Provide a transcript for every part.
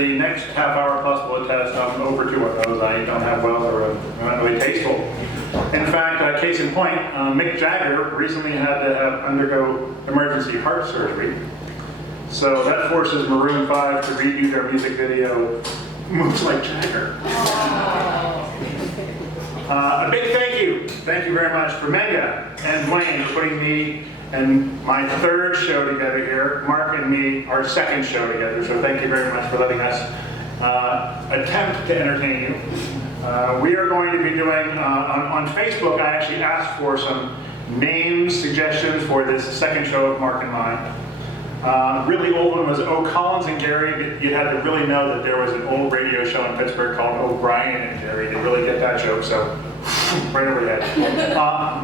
the next half hour plus blood test, I'm over 2 of those. I don't have wells or I'm not really tasteful. In fact, case in point, Mick Jagger recently had to undergo emergency heart surgery. So that forces Maroon 5 to redo their music video, Moves Like Jagger. A big thank you. Thank you very much for Mega and Dwayne for putting me and my third show together here, Mark and me, our second show together. So thank you very much for letting us attempt to entertain you. We are going to be doing, on Facebook, I actually asked for some name suggestions for this second show of Mark and mine. Really old one was O. Collins and Gary. You had to really know that there was an old radio show in Pittsburgh called O'Brien and Gary to really get that joke, so right over your head.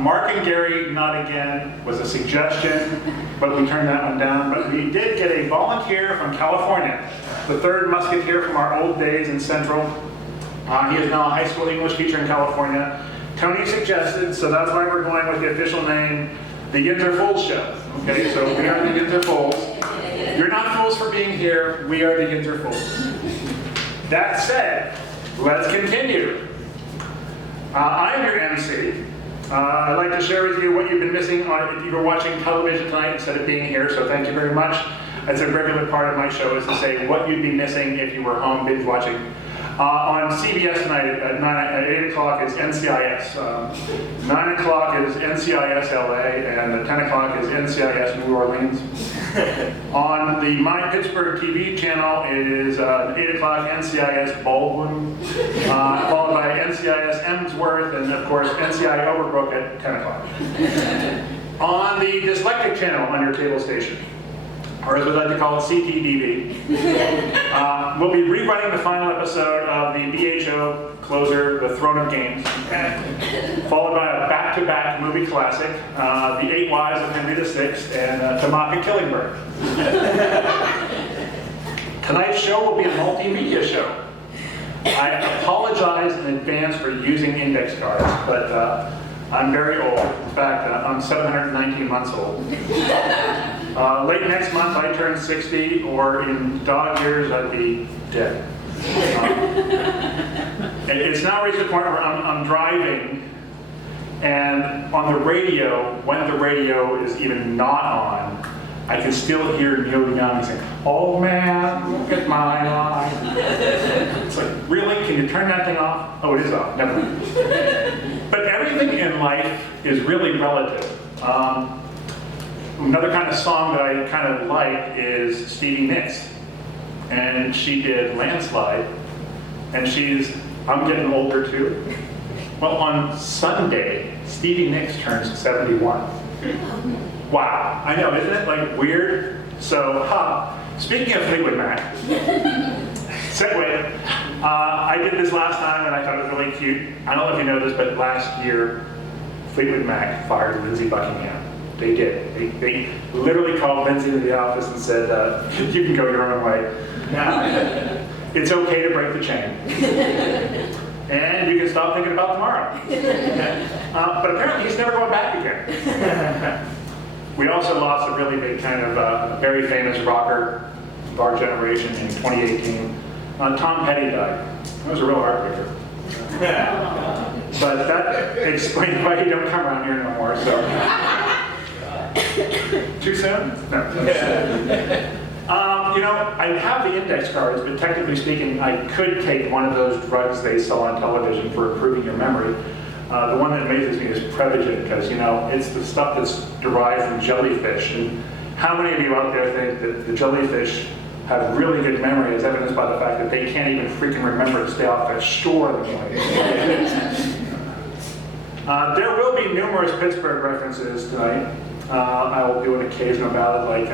Mark and Gary, Not Again, was a suggestion, but we turned that one down. But we did get a volunteer from California, the third musketeer from our old days in Central. He is now a high school English teacher in California. Tony suggested, so that's why we're going with the official name, The Yins Are Fools Show. Okay, so we are the Yins Are Fools. You're not fools for being here, we are the Yins Are Fools. That said, let's continue. I'm your MC. I'd like to share with you what you've been missing if you were watching television tonight instead of being here, so thank you very much. That's a regular part of my show, is to say what you'd be missing if you were home binge watching. On CBS tonight at 8 o'clock is NCIS. 9 o'clock is NCIS LA, and at 10 o'clock is NCIS New Orleans. On the My Pittsburgh TV channel, it is 8 o'clock NCIS Baldwin, followed by NCIS Emsworth, and of course NCI Overbrook at 10 o'clock. On the Dyslectic channel on your cable station, or as we like to call it, CTDV. We'll be rerunning the final episode of the BHO closer, The Throne of Games, followed by a back-to-back movie classic, The 8 Wives of Henry VI and Tamaka Killingberg. Tonight's show will be a multimedia show. I apologize in advance for using index cards, but I'm very old. In fact, I'm 719 months old. Late next month, I turn 60, or in dog years, I'd be dead. It's now reached the point where I'm driving, and on the radio, when the radio is even not on, I can still hear Neil Young saying, "Oh man, look at my line." It's like, really? Can you turn that thing off? Oh, it is off. Never mind. But everything in life is really relative. Another kind of song that I kind of like is Stevie Nicks. And she did Landslide. And I'm getting older too. Well, on Sunday, Stevie Nicks turns 71. Wow, I know, isn't it like weird? So, speaking of Fleetwood Mac, segue. I did this last time and I thought it was really cute. I don't know if you know this, but last year, Fleetwood Mac fired Lindsey Buckingham. They did. They literally called Lindsey to the office and said, you can go your own way. Now, it's okay to break the chain. And you can stop thinking about tomorrow. But apparently he's never going back again. We also lost a really big kind of very famous rocker of our generation in 2018. Tom Petty died. That was a real heartbreaker. But that explains why you don't come around here no more. So. Too soon? No. You know, I have the index cards, but technically speaking, I could take one of those drugs they sell on television for improving your memory. The one that amazes me is Prevagen, because, you know, it's the stuff that's derived from jellyfish. And how many of you out there think that the jellyfish have really good memory, as evidenced by the fact that they can't even freaking remember to stay off that shore in the morning? There will be numerous Pittsburgh references tonight. I will do an occasional ballad like,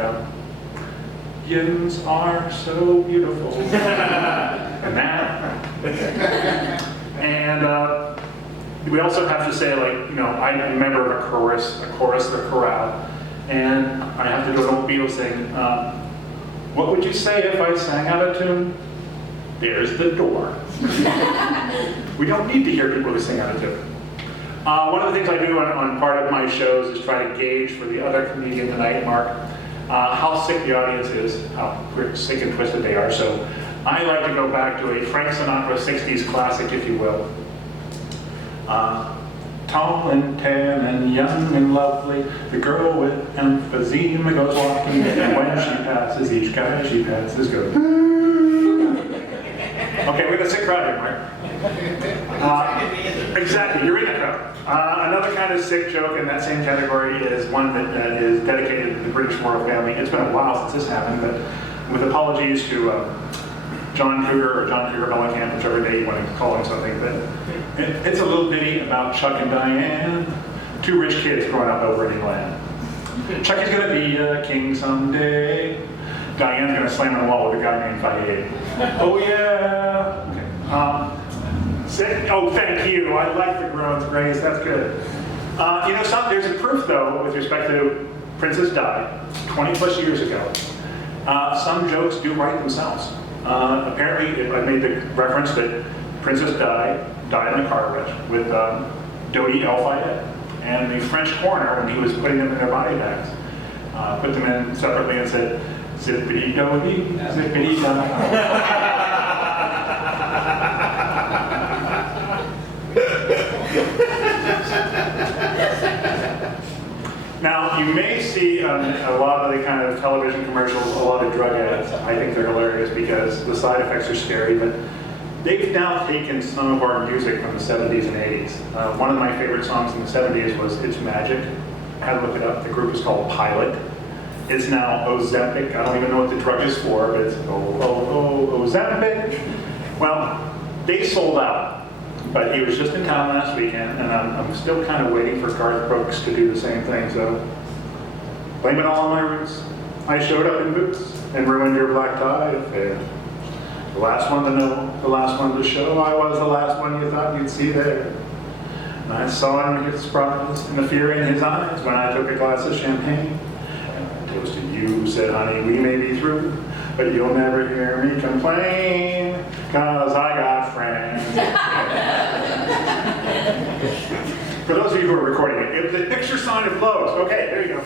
Yins are so beautiful. And that. And we also have to say, like, you know, I'm a member of a chorus, the chorale, and I have to do an old Beatles thing. What would you say if I sang out of tune? There's the door. We don't need to hear people who sing out of tune. One of the things I do on part of my shows is try to gauge for the other comedian tonight, Mark, how sick the audience is, how sick and twisted they are. So I like to go back to a Frank Sinatra 60s classic, if you will. Tall and tan and young and lovely, the girl with emphysema goes walking, and when she passes, each guy she passes goes. Okay, we're gonna sit crowd here, Mark. Exactly, you're in the crowd. Another kind of sick joke in that same category is one that is dedicated to the British royal family. It's been a while since this happened, but with apologies to John Cougar or John Cougar Mellencamp, whichever day you want to call him something, but it's a little ditty about Chuck and Diane, two rich kids growing up over in England. Chuck is going to be a king someday. Diane's going to slam on the wall with a guy named Fayed. Oh yeah. Okay. Oh, thank you. I like the groans, Grace. That's good. You know, there's a proof though with respect to Princess Di, 20 plus years ago. Some jokes do write themselves. Apparently, I made the reference that Princess Di died in a car wreck with Dodi El Fayed. And the French coroner, when he was putting them in their body bags, put them in separately and said, zippity Dodi, zippity Di. Now, you may see a lot of the kind of television commercials, a lot of drug ads. I think they're hilarious because the side effects are scary, but they've now taken some of our music from the 70s and 80s. One of my favorite songs in the 70s was It's Magic. I had to look it up. The group is called Pilot. It's now Ozempic. I don't even know what the drug is for, but it's Ozempic. Well, they sold out. But he was just in town last weekend, and I'm still kind of waiting for Garth Brooks to do the same thing, so blame it all on my roots. I showed up in boots and ruined your black tie affair. The last one to know, the last one to show, I was the last one you thought you'd see there. And I saw him his surprise and the fear in his eyes when I took a glass of champagne. And I toasted you, said, honey, we may be through, but you'll never hear me complain, 'cause I got friends. For those of you who are recording it, the picture sign of blows. Okay, there you go.